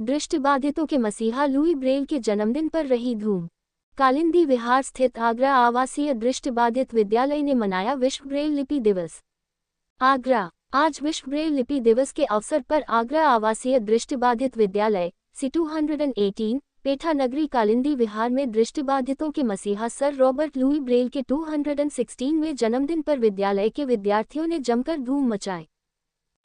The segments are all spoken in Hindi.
दृष्टिबाधितों के मसीहा लुई ब्रेल के जन्मदिन पर रही धूम। कालिंदी विहार स्थित आगरा आवासीय दृष्टिबाधित विद्यालय ने मनाया विश्व ब्रेल लिपि दिवस। आगरा। आज विश्व ब्रेल लिपि दिवस के अवसर पर आगरा आवासीय दृष्टिबाधित विद्यालय C218 पेठा नगरी कालिंदी विहार में दृष्टिबाधितों के मसीहा सर रॉबर्ट लुई ब्रेल के 216वें जन्मदिन पर विद्यालय के विद्यार्थियों ने जमकर धूम मचाई।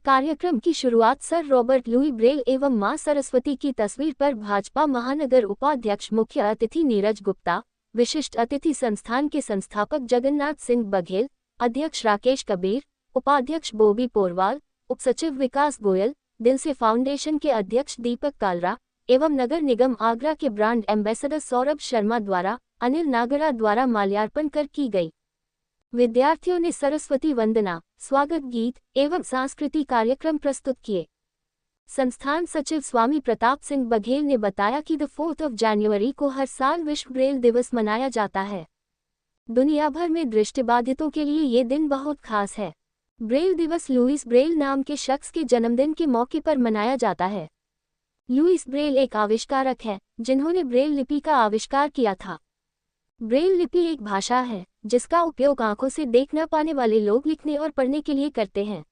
कार्यक्रम की शुरुआत सर रॉबर्ट लुई ब्रेल एवं मां सरस्वती की तस्वीर पर भाजपा महानगर उपाध्यक्ष मुख्य अतिथि नीरज गुप्ता, विशिष्ट अतिथि संस्थान के संस्थापक जगन्नाथ सिंह बघेल, अध्यक्ष राकेश कबीर, उपाध्यक्ष बोबी पोरवाल, उपसचिव विकास गोयल, दिल से फाउंडेशन के अध्यक्ष दीपक कालरा एवं नगर निगम आगरा के ब्रांड एम्बेसडर सौरभ शर्मा द्वारा अनिल नागरा द्वारा माल्यार्पण कर की गई। विद्यार्थियों ने सरस्वती वंदना, स्वागत गीत एवं सांस्कृतिक कार्यक्रम प्रस्तुत किए। संस्थान सचिव स्वामी प्रताप सिंह बघेल ने बताया कि 4 जनवरी को हर साल विश्व ब्रेल दिवस मनाया जाता है। दुनिया भर में दृष्टिबाधितों के लिए ये दिन बहुत खास है। ब्रेल दिवस लुईस ब्रेल नाम के शख्स के जन्मदिन के मौके पर मनाया जाता है। लुईस ब्रेल एक आविष्कारक है जिन्होंने ब्रेल लिपि का आविष्कार किया था। ब्रेल लिपि एक भाषा है जिसका उपयोग आंखों से देख न पाने वाले लोग लिखने और पढ़ने के लिए करते हैं।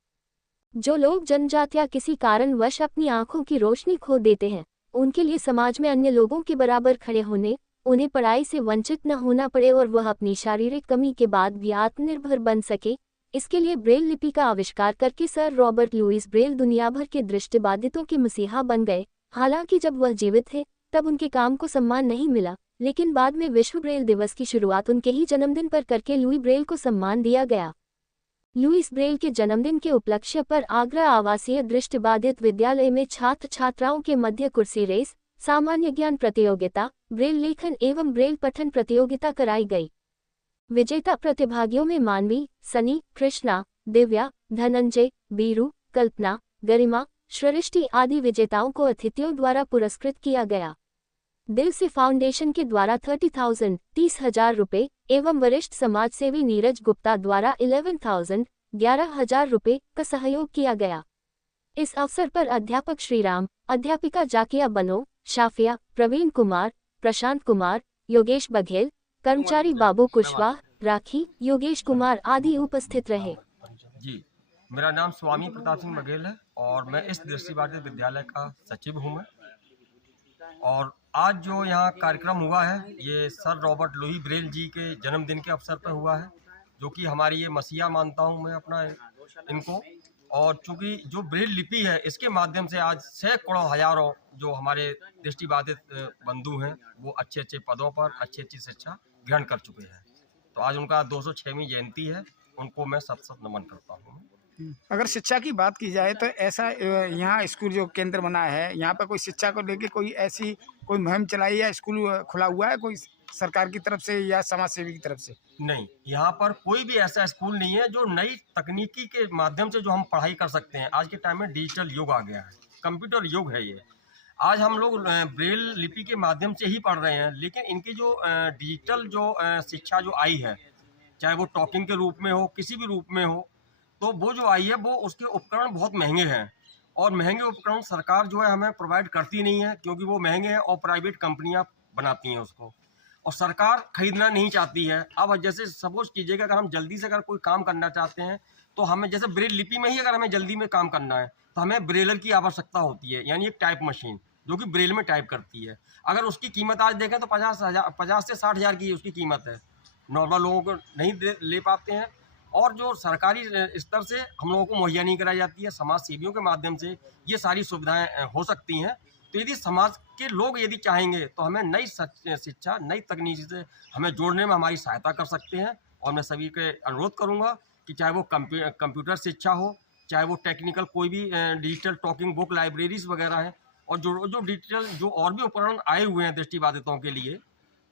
जो लोग जन्मजात या किसी कारणवश अपनी आंखों की रोशनी खो देते हैं, उनके लिए समाज में अन्य लोगों के बराबर खड़े होने, उन्हें पढ़ाई से वंचित न होना पड़े और वह अपनी शारीरिक कमी के बाद भी आत्मनिर्भर बन सके, इसके लिए ब्रेल लिपि का आविष्कार करके सर रॉबर्ट लुईस ब्रेल दुनिया भर के दृष्टिबाधितों के मसीहा बन गए। हालांकि जब वह जीवित थे तब उनके काम को सम्मान नहीं मिला, लेकिन बाद में विश्व ब्रेल दिवस की शुरुआत उनके ही जन्मदिन पर करके लुई ब्रेल को सम्मान दिया गया। लुईस ब्रेल के जन्मदिन के उपलक्ष्य पर आगरा आवासीय दृष्टिबाधित विद्यालय में छात्र छात्राओं के मध्य कुर्सी रेस, सामान्य ज्ञान प्रतियोगिता, ब्रेल लेखन एवं ब्रेल पठन प्रतियोगिता कराई गई। विजेता प्रतिभागियों में मानवी, सनी, कृष्णा, दिव्या, धनंजय, बीरू, कल्पना, गरिमा, सृष्टि आदि विजेताओं को अतिथियों द्वारा पुरस्कृत किया गया। दिल से फाउंडेशन के द्वारा 30,000 रुपये एवं वरिष्ठ समाजसेवी नीरज गुप्ता द्वारा 11,000 रुपये का सहयोग किया गया। इस अवसर पर अध्यापक श्रीराम, अध्यापिका जाकिया बनो, शाफिया, प्रवीण कुमार, प्रशांत कुमार, योगेश बघेल, कर्मचारी बाबू कुशवाहा, राखी, योगेश कुमार आदि उपस्थित रहे। जी, मेरा नाम स्वामी प्रताप सिंह बघेल है और मैं इस दृष्टिबाधित विद्यालय का सचिव हूँ मैं। और आज जो यहाँ कार्यक्रम हुआ है ये सर रॉबर्ट लुई ब्रेल जी के जन्मदिन के अवसर पर हुआ है, जो कि हमारी ये मसीहा मानता हूँ मैं अपना इनको। और चूँकि जो ब्रेल लिपि है इसके माध्यम से आज सैकड़ों हजारों जो हमारे दृष्टिबाधित बंधु हैं वो अच्छे अच्छे पदों पर अच्छी अच्छी शिक्षा ग्रहण कर चुके हैं। तो आज उनका 206वीं जयंती है, उनको मैं सत सत नमन करता हूँ। अगर शिक्षा की बात की जाए तो ऐसा यहाँ स्कूल जो केंद्र बना है यहाँ पर कोई शिक्षा को लेके कोई ऐसी कोई मुहिम चलाई या स्कूल खुला हुआ है कोई सरकार की तरफ से या समाज सेवी की तरफ से? नहीं, यहाँ पर कोई भी ऐसा स्कूल नहीं है जो नई तकनीकी के माध्यम से जो हम पढ़ाई कर सकते हैं। आज के टाइम में डिजिटल युग आ गया है, कंप्यूटर युग है ये। आज हम लोग ब्रेल लिपि के माध्यम से ही पढ़ रहे हैं, लेकिन इनकी जो डिजिटल जो शिक्षा जो आई है, चाहे वो टॉकिंग के रूप में हो, किसी भी रूप में हो, तो वो जो आई है वो उसके उपकरण बहुत महंगे हैं और महंगे उपकरण सरकार जो है हमें प्रोवाइड करती नहीं है, क्योंकि वो महंगे हैं और प्राइवेट कंपनियां बनाती हैं उसको और सरकार खरीदना नहीं चाहती है। अब जैसे सपोज कीजिएगा अगर हम जल्दी से अगर कोई काम करना चाहते हैं तो हमें जैसे ब्रेल लिपि में ही अगर हमें जल्दी में काम करना है तो हमें ब्रेलर की आवश्यकता होती है, यानी एक टाइप मशीन जो कि ब्रेल में टाइप करती है। अगर उसकी कीमत आज देखें तो 50 से 60 हज़ार की उसकी कीमत है, नॉर्मल लोगों को नहीं ले पाते हैं और जो सरकारी स्तर से हम लोगों को मुहैया नहीं कराई जाती है। समाज सेवियों के माध्यम से ये सारी सुविधाएं हो सकती हैं। तो यदि समाज के लोग यदि चाहेंगे तो हमें नई शिक्षा नई तकनीक से हमें जोड़ने में हमारी सहायता कर सकते हैं। और मैं सभी के अनुरोध करूंगा कि चाहे वो कंप्यूटर शिक्षा हो, चाहे वो टेक्निकल कोई भी डिजिटल टॉकिंग बुक लाइब्रेरीज वगैरह हैं और जो डिजिटल जो और भी उपकरण आए हुए हैं दृष्टिबाधितों के लिए,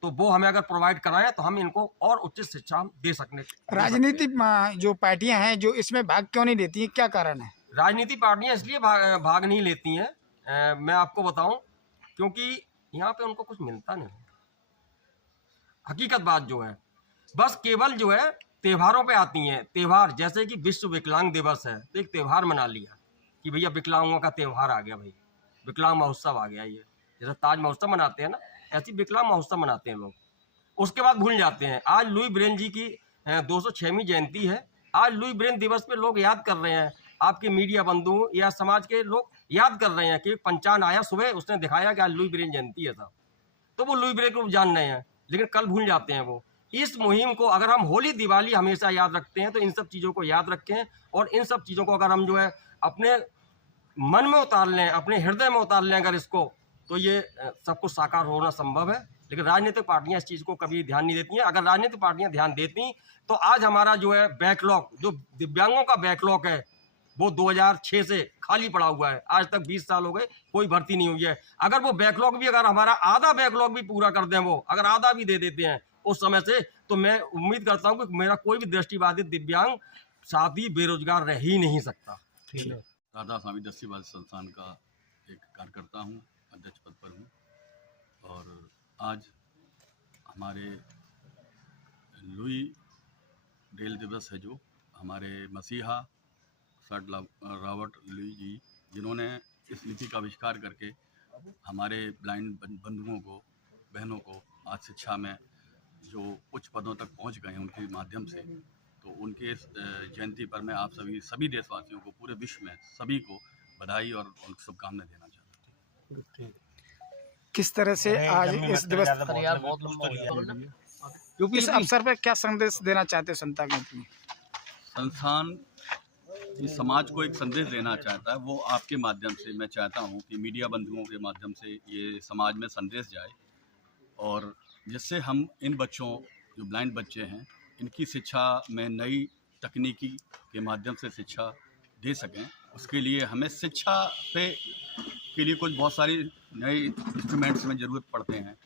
तो वो हमें अगर प्रोवाइड कराएं तो हम इनको और उच्च शिक्षा दे सकते। राजनीतिक जो पार्टियां हैं जो इसमें भाग क्यों नहीं लेती हैं, क्या कारण है? राजनीतिक पार्टियां इसलिए भाग नहीं लेती हैं, मैं आपको बताऊं, क्योंकि यहाँ पे उनको कुछ मिलता नहीं। हकीकत बात जो है बस केवल जो है त्योहारों पे आती हैं। त्योहार जैसे कि विश्व विकलांग दिवस है तो एक त्योहार मना लिया कि भैया विकलांगों का त्योहार आ गया भाई, विकलांग महोत्सव आ गया ये, जैसे ताज महोत्सव मनाते हैं ना, ऐसी विकलांग महोत्सव मनाते हैं लोग। उसके बाद भूल जाते हैं। आज लुई ब्रेल जी की 206वीं जयंती है। आज लुई ब्रेल दिवस पे लोग याद कर रहे हैं, आपके मीडिया बंधु या समाज के लोग याद कर रहे हैं कि पंचांग आया सुबह, उसने दिखाया कि आज लुई ब्रेल जयंती है साहब, तो वो लुई ब्रेल को जान रहे हैं, लेकिन कल भूल जाते हैं वो। इस मुहिम को अगर हम होली दिवाली हमेशा याद रखते हैं तो इन सब चीज़ों को याद रखें, और इन सब चीज़ों को अगर हम जो है अपने मन में उतार लें, अपने हृदय में उतार लें अगर इसको, तो ये सब कुछ साकार होना संभव है। लेकिन राजनीतिक पार्टियां इस चीज़ को कभी ध्यान नहीं देती हैं। अगर राजनीतिक पार्टियां ध्यान देती तो आज हमारा जो है बैकलॉग, जो दिव्यांगों का बैकलॉग है, वो 2006 से खाली पड़ा हुआ है। आज तक 20 साल हो गए, कोई भर्ती नहीं हुई है। अगर वो बैकलॉग भी, अगर हमारा आधा बैकलॉग भी पूरा कर दें, वो अगर आधा भी दे देते हैं उस समय से, तो मैं उम्मीद करता हूँ कि मेरा कोई भी दृष्टिबाधित दिव्यांग साथी बेरोजगार रह ही नहीं सकता। राधा स्वामी दस्ती बाल संस्थान का एक कार्यकर्ता हूँ, अध्यक्ष पद पर हूँ। और आज हमारे लुई ब्रेल दिवस है, जो हमारे मसीहा सर रॉबर्ट लुई जी, जिन्होंने इस लिपि का आविष्कार करके हमारे ब्लाइंड बंधुओं को, बहनों को आज शिक्षा में जो उच्च पदों तक पहुंच गए हैं उनके माध्यम से, तो उनके इस जयंती पर मैं आप सभी देशवासियों को, पूरे विश्व में सभी को बधाई और शुभकामनाएं देना चाहता हूँ। किस तरह से आज इस दिवस, इस अवसर पर क्या संदेश देना चाहते हैं संस्था के? संस्थान इस समाज को एक संदेश देना चाहता है, वो आपके माध्यम से मैं चाहता हूँ कि मीडिया बंधुओं के माध्यम से ये समाज में संदेश जाए, और जिससे हम इन बच्चों, जो ब्लाइंड बच्चे हैं, इनकी शिक्षा में नई तकनीकी के माध्यम से शिक्षा दे सकें। उसके लिए हमें शिक्षा के लिए कुछ बहुत सारी नए इंस्ट्रूमेंट्स में ज़रूरत पड़ते हैं,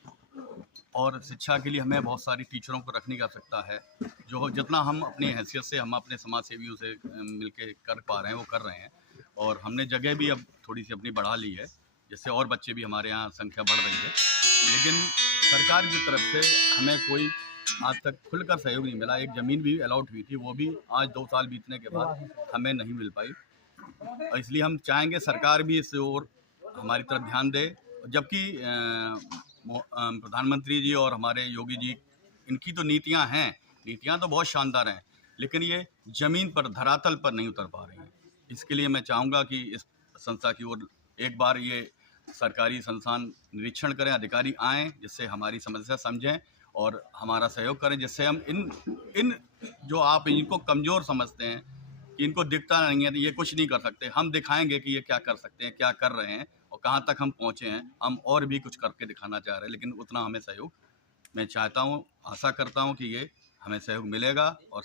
और शिक्षा के लिए हमें बहुत सारी टीचरों को रखने की आवश्यकता है। जो जितना हम अपनी हैसियत से, हम अपने समाज सेवियों से मिलके कर पा रहे हैं वो कर रहे हैं, और हमने जगह भी अब थोड़ी सी अपनी बढ़ा ली है, जिससे और बच्चे भी हमारे यहाँ संख्या बढ़ रही है। लेकिन सरकार की तरफ से हमें कोई आज तक खुलकर सहयोग नहीं मिला। एक ज़मीन भी अलॉट हुई थी, वो भी आज 2 साल बीतने के बाद हमें नहीं मिल पाई, और इसलिए हम चाहेंगे सरकार भी इस ओर हमारी तरफ ध्यान दे। जबकि प्रधानमंत्री जी और हमारे योगी जी, इनकी तो नीतियाँ तो बहुत शानदार हैं, लेकिन ये ज़मीन पर, धरातल पर नहीं उतर पा रही हैं। इसके लिए मैं चाहूँगा कि इस संस्था की ओर एक बार ये सरकारी संस्थान निरीक्षण करें, अधिकारी आएँ, जिससे हमारी समस्या समझें और हमारा सहयोग करें, जिससे हम इन जो आप इनको कमज़ोर समझते हैं कि इनको दिखता नहीं है, तो ये कुछ नहीं कर सकते, हम दिखाएंगे कि ये क्या कर सकते हैं, क्या कर रहे हैं और कहाँ तक हम पहुँचे हैं। हम और भी कुछ करके दिखाना चाह रहे हैं, लेकिन उतना हमें सहयोग मैं चाहता हूँ, आशा करता हूँ कि ये हमें सहयोग मिलेगा और